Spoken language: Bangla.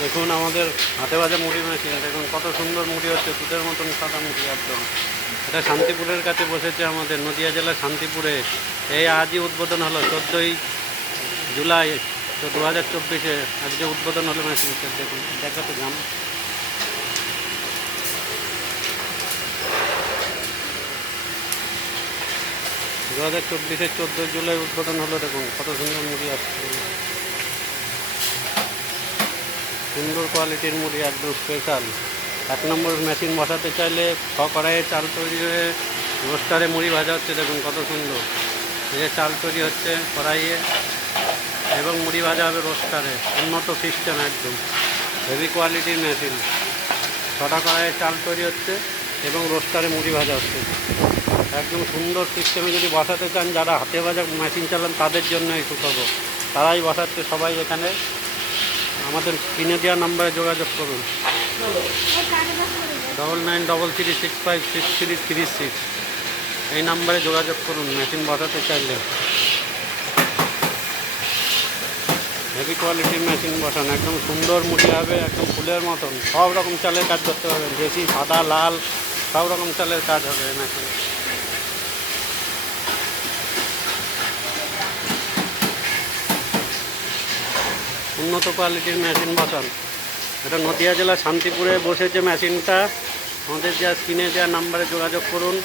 দেখুন আমাদের হাতে ভাজা মুড়ি মেশিন, দেখুন কত সুন্দর মুড়ি হচ্ছে, দুধের মতন সাদা মুড়ি একদম। এটা শান্তিপুরের কাছে বসেছে, আমাদের নদিয়া জেলার শান্তিপুরে। এই আজই উদ্বোধন হলো, 14ই জুলাই 2024-এ আজকে উদ্বোধন হলো মেশিনটা। দেখুন দেখাতে যান, 2024-এর 14ই জুলাই উদ্বোধন হলো। দেখুন কত সুন্দর মুড়ি আসছে, সুন্দর কোয়ালিটির মুড়ি, একদম স্পেশাল। 1 নম্বর মেশিন বসাতে চাইলে কড়াইয়ে চাল তৈরি হয়ে রোস্টারে মুড়ি ভাজা হচ্ছে। দেখুন কত সুন্দর, এই যে চাল তৈরি হচ্ছে কড়াইয়ে এবং মুড়ি ভাজা হবে রোস্টারে। উন্নত সিস্টেম, একদম হেভি কোয়ালিটির মেশিন। 6টা কড়াইয়ে চাল তৈরি হচ্ছে এবং রোস্টারে মুড়ি ভাজা হচ্ছে। একদম সুন্দর সিস্টেমে যদি বসাতে চান, যারা হাতে ভাজা মেশিন চালান তাদের জন্য এই সুখবর, তারাই বসাচ্ছে সবাই এখানে। আমাদের কিনে দেওয়া নাম্বারে যোগাযোগ করুন, 9933656336। এই নাম্বারে যোগাযোগ করুন মেশিন বসাতে চাইলে। হেভি কোয়ালিটির মেশিন বসান, একদম সুন্দর মুড়ি হবে, একদম ফুলের মতন। সব রকম চালের কাজ করতে পারবেন, দেশি, সাদা, লাল, সব রকম চালের কাজ হবে এই মেশিন। উন্নত কোয়ালিটির মেশিন বসান। এটা নদিয়া জেলা শান্তিপুরে বসেছে মেশিনটা। আমাদের যা স্ক্রিনে দেওয়া নাম্বারে যোগাযোগ করুন।